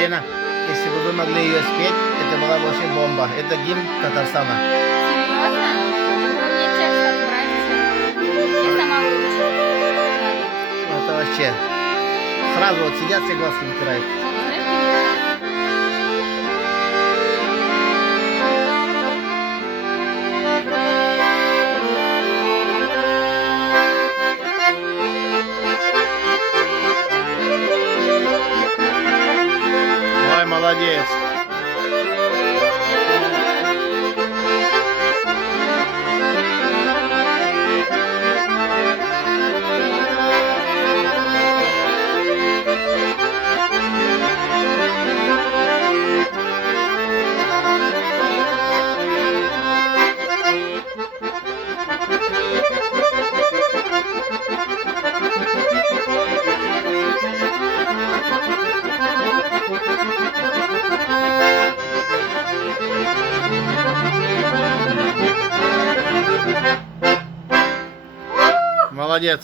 Марина, если бы вы могли ее спеть, это была бы вообще бомба. Это гимн Татарстана. Серьезно? Вы мне текст отправите. Я сама выучу. Это вообще. Сразу вот сидят, все глазки вытирают. Ой, молодец. Молодец.